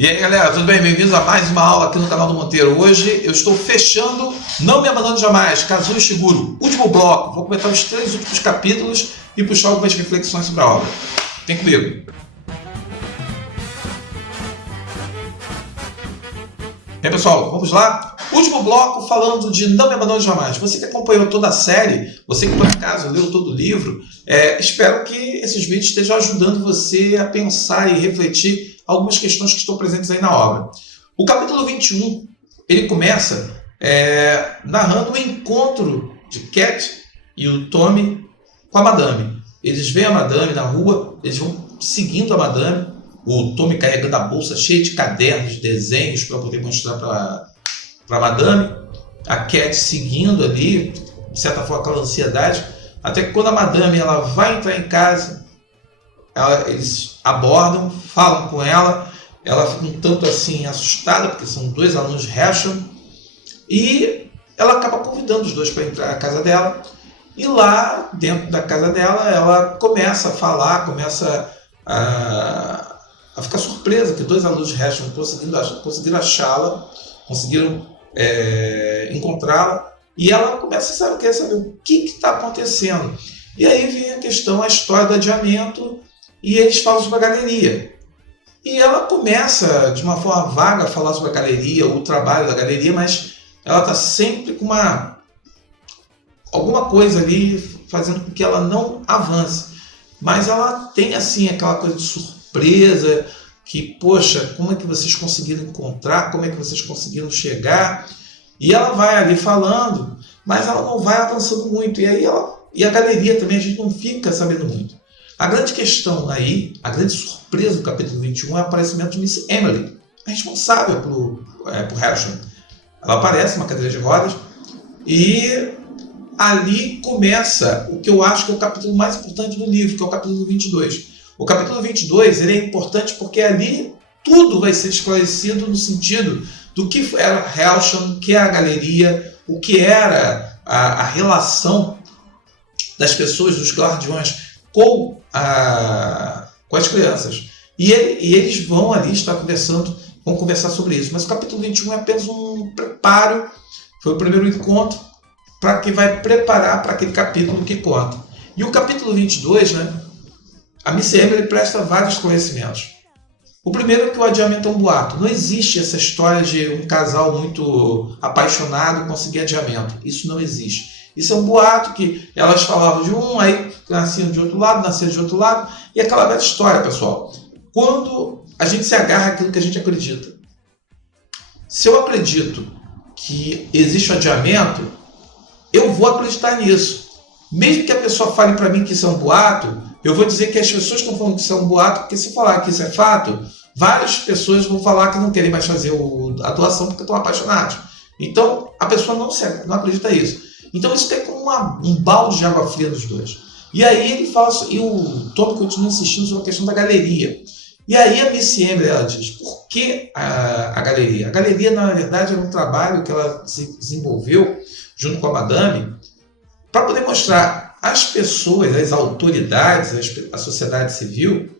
E aí galera, tudo bem? Bem-vindos a mais uma aula aqui no canal do Monteiro. Hoje eu estou fechando Não Me Abandone Jamais, Kazuo Ishiguro, último bloco. Vou comentar os 3 últimos capítulos e puxar algumas reflexões sobre a obra. Vem comigo. Bem pessoal, vamos lá? Último bloco falando de Não Me Abandone Jamais. Você que acompanhou toda a série, você que por acaso leu todo o livro, espero que esses vídeos estejam ajudando você a pensar e refletir algumas questões que estão presentes aí na obra. O capítulo 21, ele começa narrando o encontro de Cat e o Tommy com a Madame. Eles veem a Madame na rua, eles vão seguindo a Madame, o Tommy carregando a bolsa cheia de cadernos, desenhos para poder mostrar para a Madame, a Cat seguindo ali, de certa forma aquela ansiedade, até que quando a Madame ela vai entrar em casa, eles abordam, falam com ela, ela fica um tanto assim assustada, porque são 2 alunos de Herschel, e ela acaba convidando os 2 para entrar na casa dela, e lá dentro da casa dela, ela começa a falar, começa a ficar surpresa que 2 alunos de Herschel conseguiram achá-la, conseguiram encontrá-la, e ela começa a querer saber o que está acontecendo. E aí vem a questão, a história do adiamento, e eles falam sobre a galeria. E ela começa, de uma forma vaga, a falar sobre a galeria, o trabalho da galeria, mas ela está sempre com alguma coisa ali fazendo com que ela não avance. Mas ela tem assim aquela coisa de surpresa, que, poxa, como é que vocês conseguiram encontrar, como é que vocês conseguiram chegar? E ela vai ali falando, mas ela não vai avançando muito. E a galeria também a gente não fica sabendo muito. A grande questão aí, a grande surpresa do capítulo 21 é o aparecimento de Miss Emily, a responsável por Herschel. Ela aparece numa cadeira de rodas e ali começa o que eu acho que é o capítulo mais importante do livro, que é o capítulo 22. O capítulo 22 ele é importante porque ali tudo vai ser esclarecido no sentido do que era Herschel, o que era a galeria, o que era a relação das pessoas, dos guardiões, com as crianças. E eles vão ali estar vão conversar sobre isso. Mas o capítulo 21 é apenas um preparo, foi o primeiro encontro, para que vai preparar para aquele capítulo que conta. E o capítulo 22, a Miss Emily presta vários conhecimentos. O primeiro é que o adiamento é um boato. Não existe essa história de um casal muito apaixonado conseguir adiamento. Isso não existe. Isso é um boato que elas falavam de um, aí nasciam de outro lado, nasciam de outro lado, e aquela velha história, pessoal. Quando a gente se agarra àquilo que a gente acredita. Se eu acredito que existe um adiamento, eu vou acreditar nisso. Mesmo que a pessoa fale para mim que isso é um boato, eu vou dizer que as pessoas estão falando que isso é um boato, porque se falar que isso é fato, várias pessoas vão falar que não querem mais fazer a doação porque estão apaixonados. Então, a pessoa não acredita nisso. Então isso tem como um balde de água fria nos 2. E aí ele fala, e o Tommy continua insistindo sobre a questão da galeria. E aí a Miss Emily ela diz, por que a galeria? A galeria, na verdade, era um trabalho que ela desenvolveu junto com a Madame para poder mostrar às pessoas, às autoridades, à sociedade civil,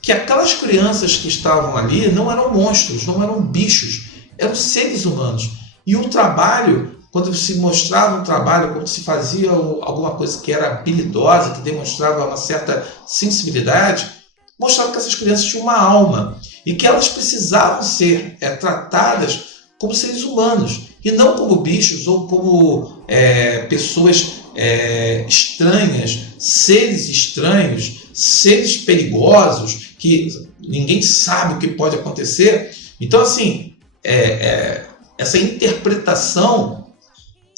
que aquelas crianças que estavam ali não eram monstros, não eram bichos, eram seres humanos. E o trabalho, quando se mostrava um trabalho, quando se fazia alguma coisa que era habilidosa, que demonstrava uma certa sensibilidade, mostrava que essas crianças tinham uma alma e que elas precisavam ser tratadas como seres humanos e não como bichos ou como pessoas estranhas, seres perigosos, que ninguém sabe o que pode acontecer. Então, assim, essa interpretação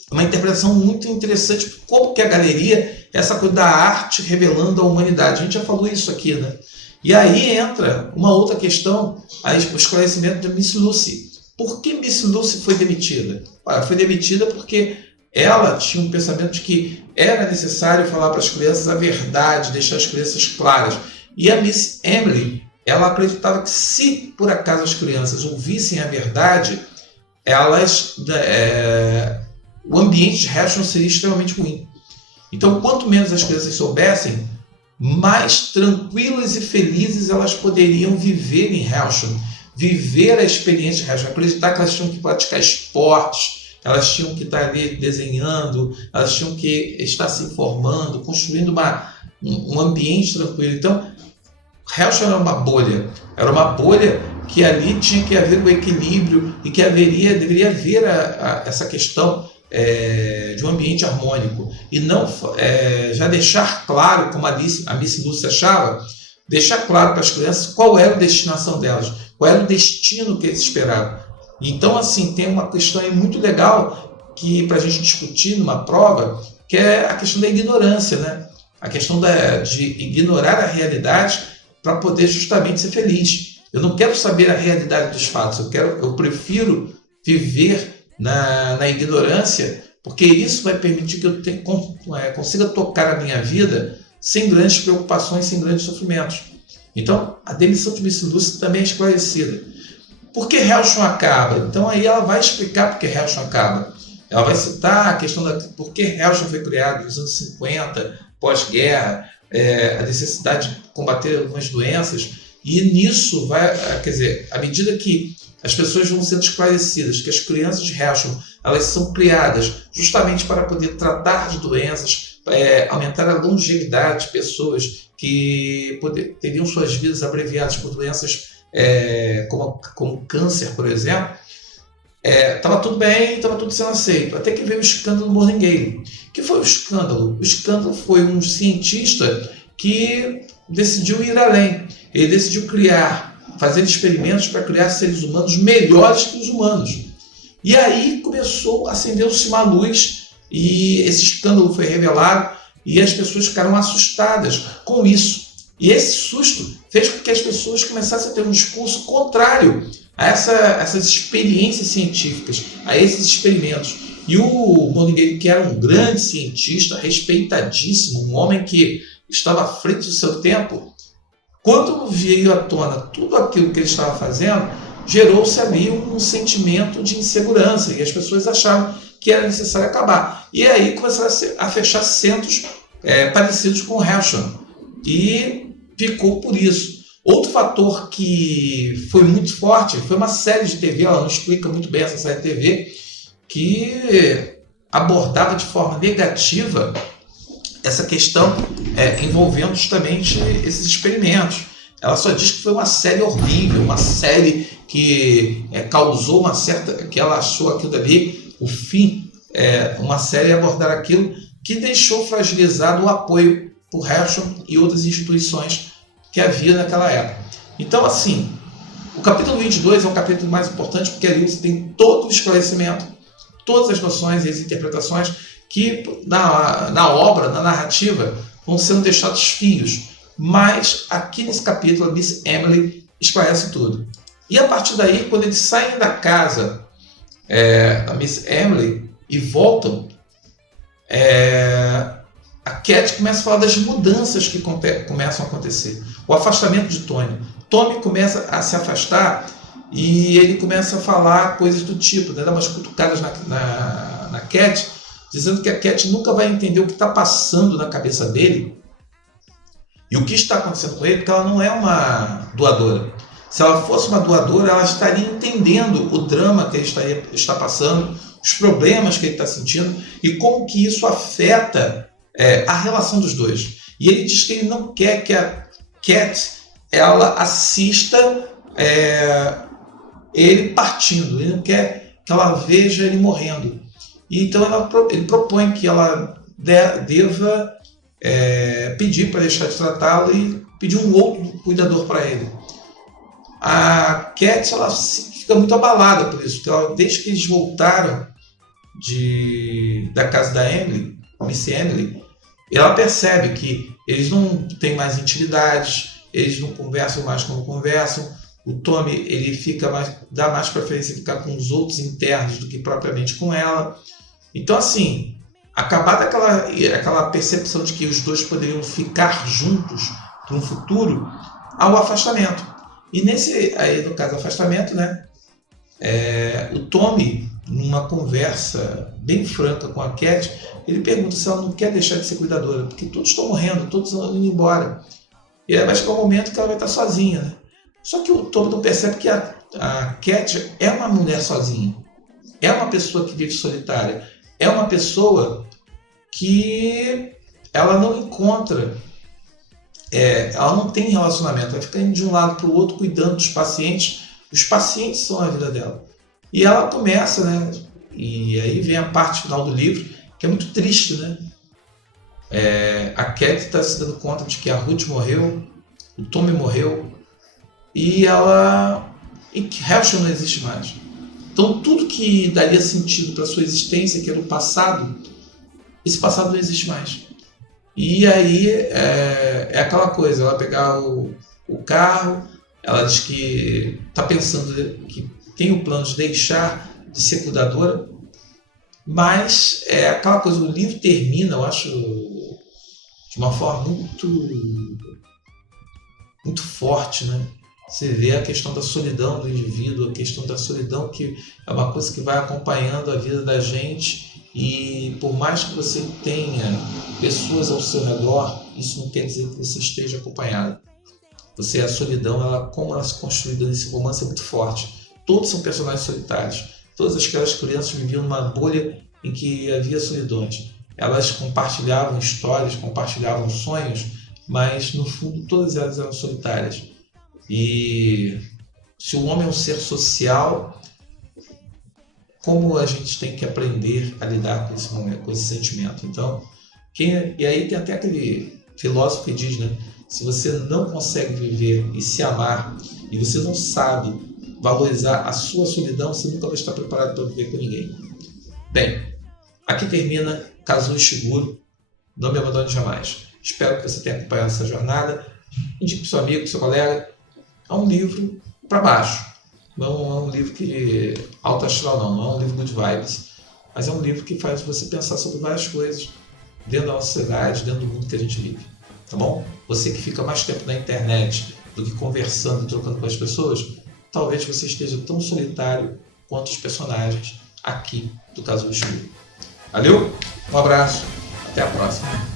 é uma interpretação muito interessante, como que a galeria é essa coisa da arte revelando a humanidade. A gente já falou isso aqui, né? E aí entra uma outra questão, o esclarecimento de Miss Lucy. Por que Miss Lucy foi demitida? Foi demitida porque ela tinha um pensamento de que era necessário falar para as crianças a verdade, deixar as crianças claras. E a Miss Emily, ela acreditava que se por acaso as crianças ouvissem a verdade, o ambiente de Herschel seria extremamente ruim. Então, quanto menos as crianças soubessem, mais tranquilas e felizes elas poderiam viver em Herschel. viver a experiência de Herschel, acreditar que elas tinham que praticar esportes, elas tinham que estar ali desenhando, elas tinham que estar se informando, construindo um ambiente tranquilo. Então, Herschel era uma bolha que ali tinha que haver um equilíbrio e que deveria haver essa questão de um ambiente harmônico e não já deixar claro, como a Miss Lucy achava, deixar claro para as crianças qual era a destinação delas, qual era o destino que eles esperavam. Então, assim, tem uma questão aí muito legal que para a gente discutir numa prova, que é a questão da ignorância, né? A questão de ignorar a realidade para poder justamente ser feliz. Eu não quero saber a realidade dos fatos, eu prefiro viver na ignorância, porque isso vai permitir que eu consiga tocar a minha vida sem grandes preocupações, sem grandes sofrimentos. Então, a demissão de Miss Lucy também é esclarecida. Por que Herschel acaba? Então, aí ela vai explicar por que Herschel acaba. Ela vai citar a questão por que Herschel foi criado nos anos 50, pós-guerra, a necessidade de combater algumas doenças, e nisso à medida que as pessoas vão sendo esclarecidas, que as crianças de Herschel, elas são criadas justamente para poder tratar de doenças, aumentar a longevidade de pessoas que teriam suas vidas abreviadas por doenças como câncer, por exemplo, estava tudo bem, estava tudo sendo aceito, até que veio o escândalo Morningale. O que foi o escândalo? O escândalo foi um cientista que decidiu ir além. Ele decidiu fazer experimentos para criar seres humanos melhores que os humanos. E aí começou a acender-se uma luz e esse escândalo foi revelado e as pessoas ficaram assustadas com isso. E esse susto fez com que as pessoas começassem a ter um discurso contrário a essas experiências científicas, a esses experimentos. E o Morningale, que era um grande cientista, respeitadíssimo, um homem que estava à frente do seu tempo, quando veio à tona tudo aquilo que ele estava fazendo, gerou-se ali um sentimento de insegurança e as pessoas achavam que era necessário acabar. E aí começaram a fechar centros parecidos com o Herschel e ficou por isso. Outro fator que foi muito forte foi uma série de TV, ela não explica muito bem essa série de TV, que abordava de forma negativa essa questão envolvendo justamente esses experimentos. Ela só diz que foi uma série horrível, uma série que causou uma certa... que ela achou aquilo dali, o fim, uma série abordar aquilo que deixou fragilizado o apoio por Herschel e outras instituições que havia naquela época. Então, assim, o capítulo 22 é um capítulo mais importante porque ali você tem todo o esclarecimento, todas as noções e as interpretações que na obra, na narrativa, vão sendo deixados fios. Mas aqui nesse capítulo a Miss Emily esclarece tudo. E a partir daí, quando eles saem da casa, a Miss Emily, e voltam, a Cat começa a falar das mudanças que começam a acontecer. O afastamento de Tony. Tommy começa a se afastar e ele começa a falar coisas do tipo, né? Dar umas cutucadas na Cat, dizendo que a Cat nunca vai entender o que está passando na cabeça dele e o que está acontecendo com ele, porque ela não é uma doadora. Se ela fosse uma doadora, ela estaria entendendo o drama que ele está passando, os problemas que ele está sentindo e como que isso afeta a relação dos dois. E ele diz que ele não quer que a Cat ela assista ele partindo, ele não quer que ela veja ele morrendo. E então ele propõe que ela deva pedir para deixar de tratá-lo e pedir um outro cuidador para ele. A Cat ela fica muito abalada por isso, porque desde que eles voltaram da casa da Emily, Miss Emily, ela percebe que eles não têm mais intimidades, eles não conversam mais como conversam. O Tommy ele dá mais preferência a ficar com os outros internos do que propriamente com ela. Então, assim, acabar aquela percepção de que os dois poderiam ficar juntos para um futuro, há o afastamento. E no caso do afastamento, né, o Tommy, numa conversa bem franca com a Cat, ele pergunta se ela não quer deixar de ser cuidadora, porque todos estão morrendo, todos estão indo embora. E aí vai chegar um momento que ela vai estar sozinha, né? Só que o Tommy não percebe que a a Cat é uma mulher sozinha, é uma pessoa que vive solitária, é uma pessoa que ela não encontra, ela não tem relacionamento, ela fica indo de um lado para o outro cuidando dos pacientes, os pacientes são a vida dela. E ela começa, né? E aí vem a parte final do livro, que é muito triste, né? A Cat está se dando conta de que a Ruth morreu, o Tommy morreu, e que Herschel não existe mais. Então tudo que daria sentido para sua existência, que era o passado, esse passado não existe mais. E aí é aquela coisa, ela pegar o carro, ela diz que está pensando que tem o plano de deixar de ser cuidadora, mas é aquela coisa, o livro termina, eu acho, de uma forma muito forte, né? Você vê a questão da solidão do indivíduo, a questão da solidão, que é uma coisa que vai acompanhando a vida da gente, e por mais que você tenha pessoas ao seu redor, isso não quer dizer que você esteja acompanhado. A solidão, como ela se construiu nesse romance, é muito forte. Todos são personagens solitários. Todas aquelas crianças viviam numa bolha em que havia solidões. Elas compartilhavam histórias, compartilhavam sonhos, mas no fundo todas elas eram solitárias. E se o homem é um ser social, como a gente tem que aprender a lidar com esse momento, com esse sentimento? Então, e aí tem até aquele filósofo que diz, né? Se você não consegue viver e se amar, e você não sabe valorizar a sua solidão, você nunca vai estar preparado para viver com ninguém. Bem, aqui termina Kazuo Ishiguro, Não Me Abandone Jamais. Espero que você tenha acompanhado essa jornada. Indique para o seu amigo, para o seu colega. É um livro para baixo. Não é um livro que alto astral, não é um livro good vibes, mas é um livro que faz você pensar sobre várias coisas dentro da nossa sociedade, dentro do mundo que a gente vive. Tá bom? Você que fica mais tempo na internet do que conversando e trocando com as pessoas, talvez você esteja tão solitário quanto os personagens aqui do Kazuo Ishiguro. Valeu? Um abraço, até a próxima.